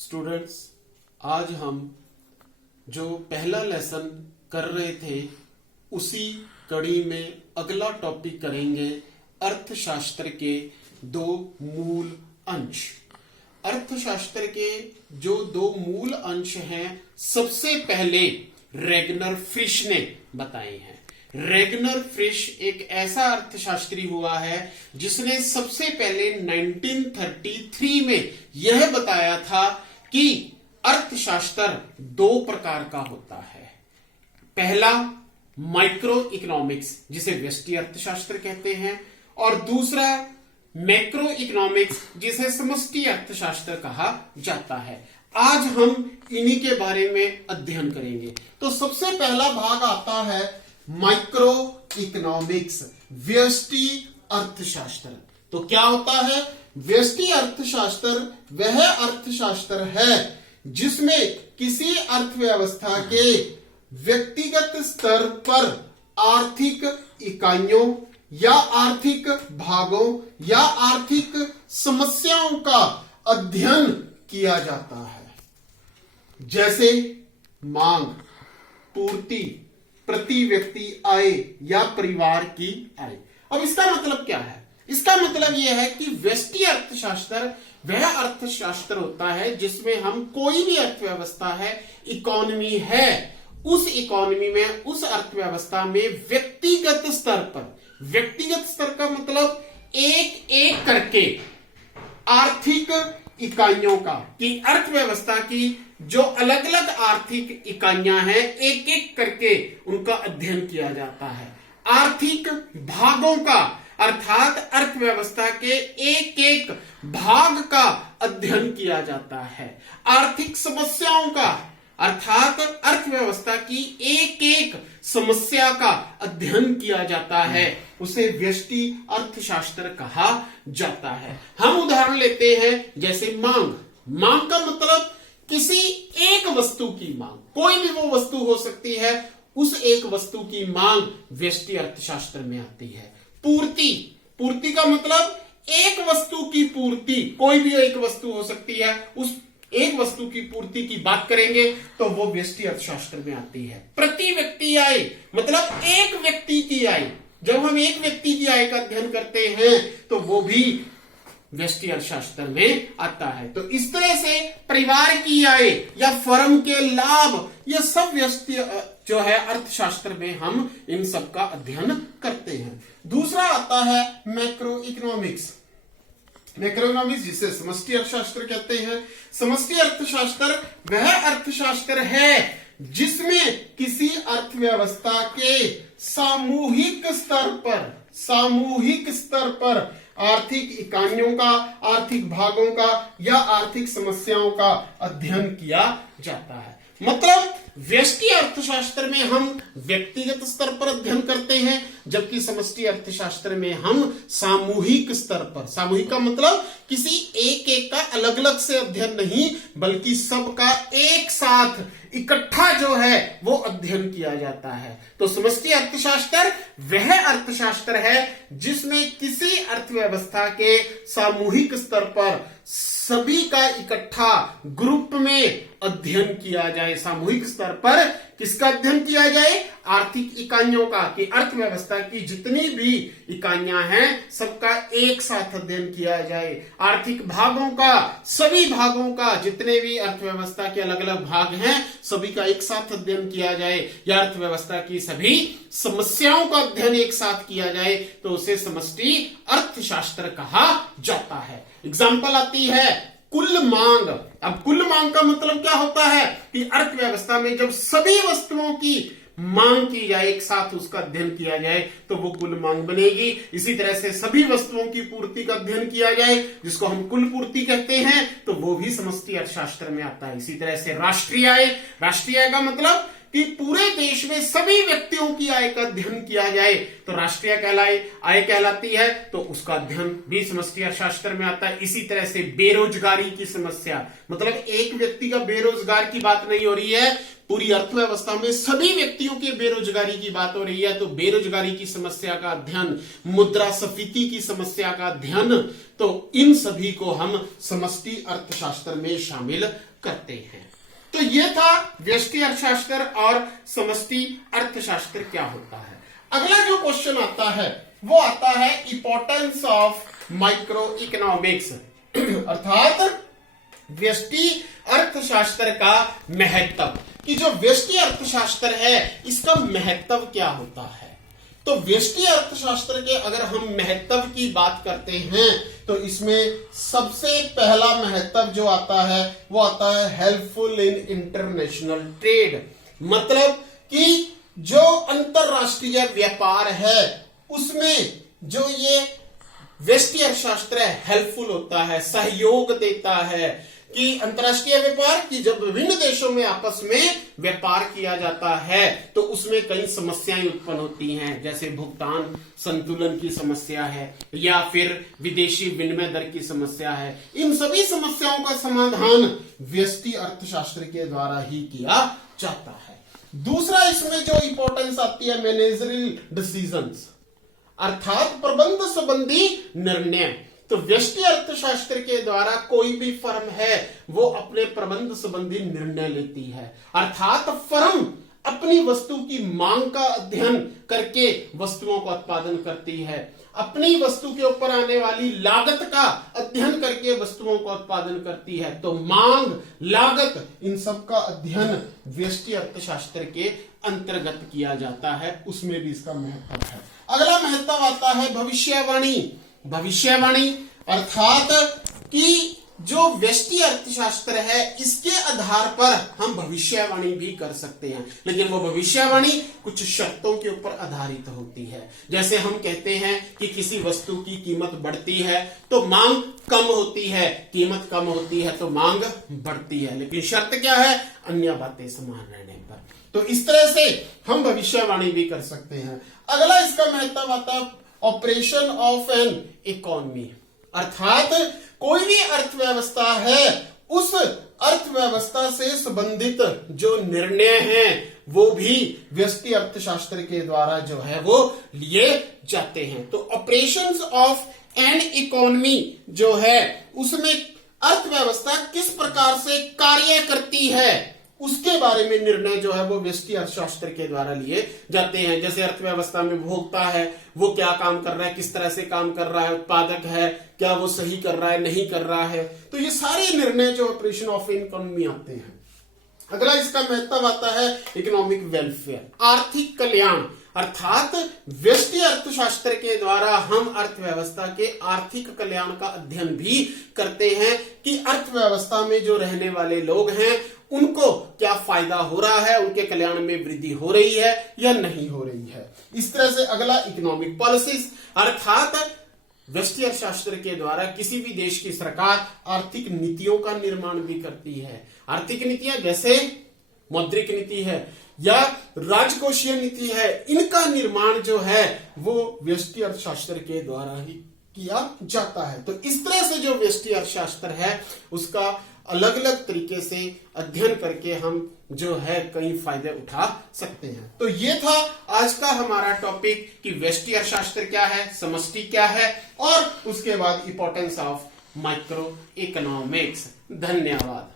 Students, आज हम जो पहला लेसन कर रहे थे उसी कड़ी में अगला टॉपिक करेंगे अर्थशास्त्र के दो मूल अंश। अर्थशास्त्र के जो दो मूल अंश हैं सबसे पहले रेगनर फ्रिश ने बताए हैं। रेगनर फ्रिश एक ऐसा अर्थशास्त्री हुआ है जिसने सबसे पहले 1933 में यह बताया था कि अर्थशास्त्र दो प्रकार का होता है। पहला माइक्रो इकोनॉमिक्स, जिसे व्यष्टि अर्थशास्त्र कहते हैं, और दूसरा मैक्रो इकोनॉमिक्स, जिसे समष्टि अर्थशास्त्र कहा जाता है। आज हम इन्हीं के बारे में अध्ययन करेंगे। तो सबसे पहला भाग आता है माइक्रो इकोनॉमिक्स, व्यष्टि अर्थशास्त्र। तो क्या होता है व्यष्टि अर्थशास्त्र? वह अर्थशास्त्र है जिसमें किसी अर्थव्यवस्था के व्यक्तिगत स्तर पर आर्थिक इकाइयों या आर्थिक भागों या आर्थिक समस्याओं का अध्ययन किया जाता है, जैसे मांग, पूर्ति, प्रति व्यक्ति आय या परिवार की आय। अब इसका मतलब क्या है? इसका मतलब यह है कि व्यष्टि अर्थशास्त्र वह अर्थशास्त्र होता है जिसमें हम कोई भी अर्थव्यवस्था है, इकोनॉमी है, उस इकोनॉमी में, उस अर्थव्यवस्था में व्यक्तिगत स्तर पर, व्यक्तिगत स्तर का मतलब एक एक करके आर्थिक इकाइयों का, कि अर्थव्यवस्था की जो अलग अलग आर्थिक इकाइयां हैं एक एक करके उनका अध्ययन किया जाता है। आर्थिक भागों का अर्थात अर्थव्यवस्था के एक एक भाग का अध्ययन किया जाता है। आर्थिक समस्याओं का अर्थात अर्थव्यवस्था की एक एक समस्या का अध्ययन किया जाता है, उसे व्यष्टि अर्थशास्त्र कहा जाता है। हम उदाहरण लेते हैं जैसे मांग। मांग का मतलब किसी एक वस्तु की मांग, कोई भी वो वस्तु हो सकती है, उस एक वस्तु की मांग व्यष्टि अर्थशास्त्र में आती है। पूर्ति, पूर्ति का मतलब एक वस्तु की पूर्ति, कोई भी एक वस्तु हो सकती है, उस एक वस्तु की पूर्ति की बात करेंगे तो वो व्यष्टि अर्थशास्त्र में आती है। प्रति व्यक्ति आय मतलब एक व्यक्ति की आय, जब हम एक व्यक्ति की आय का अध्ययन करते हैं तो वो भी व्यष्टि अर्थशास्त्र में आता है। तो इस तरह से परिवार की आय या फर्म के लाभ, यह सब व्यष्टि जो है अर्थशास्त्र में हम इन सब का अध्ययन करते हैं। दूसरा आता है मैक्रो इकोनॉमिक्स। मैक्रो इकोनॉमिक्स जिसे समष्टि अर्थशास्त्र कहते हैं। समष्टि अर्थशास्त्र वह अर्थशास्त्र है जिसमें किसी अर्थव्यवस्था के सामूहिक स्तर पर आर्थिक इकाइयों का, आर्थिक भागों का या आर्थिक समस्याओं का अध्ययन किया जाता है। मतलब व्यष्टि अर्थशास्त्र में हम व्यक्तिगत स्तर पर अध्ययन करते हैं, जबकि समष्टि अर्थशास्त्र में हम सामूहिक स्तर पर, सामूहिक का मतलब किसी एक एक का अलग अलग से अध्ययन नहीं, बल्कि सबका एक साथ इकट्ठा जो है वो अध्ययन किया जाता है। तो समष्टि अर्थशास्त्र वह अर्थशास्त्र है जिसमें किसी अर्थव्यवस्था के सामूहिक स्तर पर सभी का इकट्ठा ग्रुप में अध्ययन किया जाए। सामूहिक स्तर पर किसका अध्ययन किया जाए? आर्थिक इकाइयों का, कि अर्थव्यवस्था की जितनी भी इकाइयां हैं सबका एक साथ अध्ययन किया जाए। आर्थिक भागों का, सभी भागों का, जितने भी अर्थव्यवस्था के अलग अलग भाग हैं सभी का एक साथ अध्ययन किया जाए, या अर्थव्यवस्था की सभी समस्याओं का अध्ययन एक साथ किया जाए, तो उसे समष्टि अर्थशास्त्र कहा जाता है। एग्जाम्पल आती है कुल मांग। अब कुल मांग का मतलब क्या होता है कि अर्थव्यवस्था में जब सभी वस्तुओं की मांग की जाए, एक साथ उसका अध्ययन किया जाए तो वो कुल मांग बनेगी। इसी तरह से सभी वस्तुओं की पूर्ति का अध्ययन किया जाए, जिसको हम कुल पूर्ति कहते हैं, तो वो भी समष्टि अर्थशास्त्र में आता है। इसी तरह से राष्ट्रीय आय, राष्ट्रीय आय का मतलब कि पूरे देश में सभी व्यक्तियों की आय का अध्ययन किया जाए तो राष्ट्रीय आय कहलाती है, तो उसका अध्ययन भी समष्टि अर्थशास्त्र में आता है। इसी तरह से बेरोजगारी की समस्या, मतलब एक व्यक्ति का बेरोजगार की बात नहीं हो रही है, पूरी अर्थव्यवस्था में सभी व्यक्तियों की बेरोजगारी की बात हो रही है, तो बेरोजगारी की समस्या का अध्ययन, मुद्रास्फीति की समस्या का अध्ययन, तो इन सभी को हम समष्टि अर्थशास्त्र में शामिल करते हैं। तो यह था व्यष्टि अर्थशास्त्र और समष्टि अर्थशास्त्र क्या होता है। अगला जो क्वेश्चन आता है वो आता है इंपॉर्टेंस ऑफ माइक्रो इकोनॉमिक्स, अर्थात व्यष्टि अर्थशास्त्र का महत्व, कि जो व्यष्टि अर्थशास्त्र है इसका महत्व क्या होता है। तो व्यष्टि अर्थशास्त्र के अगर हम महत्व की बात करते हैं तो इसमें सबसे पहला महत्व जो आता है वो आता है हेल्पफुल इन इंटरनेशनल ट्रेड, मतलब कि जो अंतरराष्ट्रीय व्यापार है उसमें जो ये व्यष्टि अर्थशास्त्र है हेल्पफुल होता है, सहयोग देता है कि अंतरराष्ट्रीय व्यापार की जब विभिन्न देशों में आपस में व्यापार किया जाता है तो उसमें कई समस्याएं उत्पन्न होती हैं, जैसे भुगतान संतुलन की समस्या है या फिर विदेशी विनिमय दर की समस्या है। इन सभी समस्याओं का समाधान व्यष्टि अर्थशास्त्र के द्वारा ही किया जाता है। दूसरा इसमें जो इंपॉर्टेंस आती है मैनेजरियल डिसीजंस, अर्थात प्रबंध संबंधी निर्णय। तो व्यष्टि अर्थशास्त्र के द्वारा कोई भी फर्म है वो अपने प्रबंध संबंधी निर्णय लेती है, अर्थात फर्म अपनी वस्तु की मांग का अध्ययन करके वस्तुओं का उत्पादन करती है, अपनी वस्तु के ऊपर आने वाली लागत का अध्ययन करके वस्तुओं का उत्पादन करती है। तो मांग, लागत, इन सब का अध्ययन व्यष्टि अर्थशास्त्र के अंतर्गत किया जाता है, उसमें भी इसका महत्व है। अगला महत्व आता है भविष्यवाणी। भविष्यवाणी अर्थात कि जो व्यष्टि अर्थशास्त्र है इसके आधार पर हम भविष्यवाणी भी कर सकते हैं, लेकिन वो भविष्यवाणी कुछ शर्तों के ऊपर आधारित होती है। जैसे हम कहते हैं कि किसी वस्तु की कीमत बढ़ती है तो मांग कम होती है, कीमत कम होती है तो मांग बढ़ती है, लेकिन शर्त क्या है, अन्य बातें समान रहने पर। तो इस तरह से हम भविष्यवाणी भी कर सकते हैं। अगला इसका महत्व आता है ऑपरेशन ऑफ एन इकोनॉमी, अर्थात कोई भी अर्थव्यवस्था है उस अर्थव्यवस्था से संबंधित जो निर्णय हैं वो भी व्यष्टि अर्थशास्त्र के द्वारा जो है वो लिए जाते हैं। तो ऑपरेशंस ऑफ एन इकोनॉमी जो है उसमें अर्थव्यवस्था किस प्रकार से कार्य करती है उसके बारे में निर्णय जो है वो व्यष्टि अर्थशास्त्र के द्वारा लिए जाते हैं। जैसे अर्थव्यवस्था में उपभोक्ता है वो क्या काम कर रहा है, किस तरह से काम कर रहा है, उत्पादक है क्या वो सही कर रहा है, नहीं कर रहा है, तो ये सारे निर्णय जो ऑपरेशन ऑफ इकोनॉमी आते हैं। अगला इसका महत्व आता है इकोनॉमिक वेलफेयर, आर्थिक कल्याण, अर्थात व्यष्टि अर्थशास्त्र के द्वारा हम अर्थव्यवस्था के आर्थिक कल्याण का अध्ययन भी करते हैं कि अर्थव्यवस्था में जो रहने वाले लोग हैं उनको क्या फायदा हो रहा है, उनके कल्याण में वृद्धि हो रही है या नहीं हो रही है। इस तरह से अगला इकोनॉमिक पॉलिसीज, अर्थात व्यष्टि अर्थशास्त्र के द्वारा किसी भी देश की सरकार आर्थिक नीतियों का निर्माण भी करती है। आर्थिक नीतियां जैसे मौद्रिक नीति है या राजकोषीय नीति है, इनका निर्माण जो है वो व्यष्टि अर्थशास्त्र के द्वारा ही किया जाता है। तो इस तरह से जो व्यष्टि अर्थशास्त्र है उसका अलग अलग तरीके से अध्ययन करके हम जो है कई फायदे उठा सकते हैं। तो ये था आज का हमारा टॉपिक कि व्यष्टि अर्थशास्त्र क्या है, समष्टि क्या है और उसके बाद इंपॉर्टेंस ऑफ माइक्रो इकोनॉमिक्स। धन्यवाद।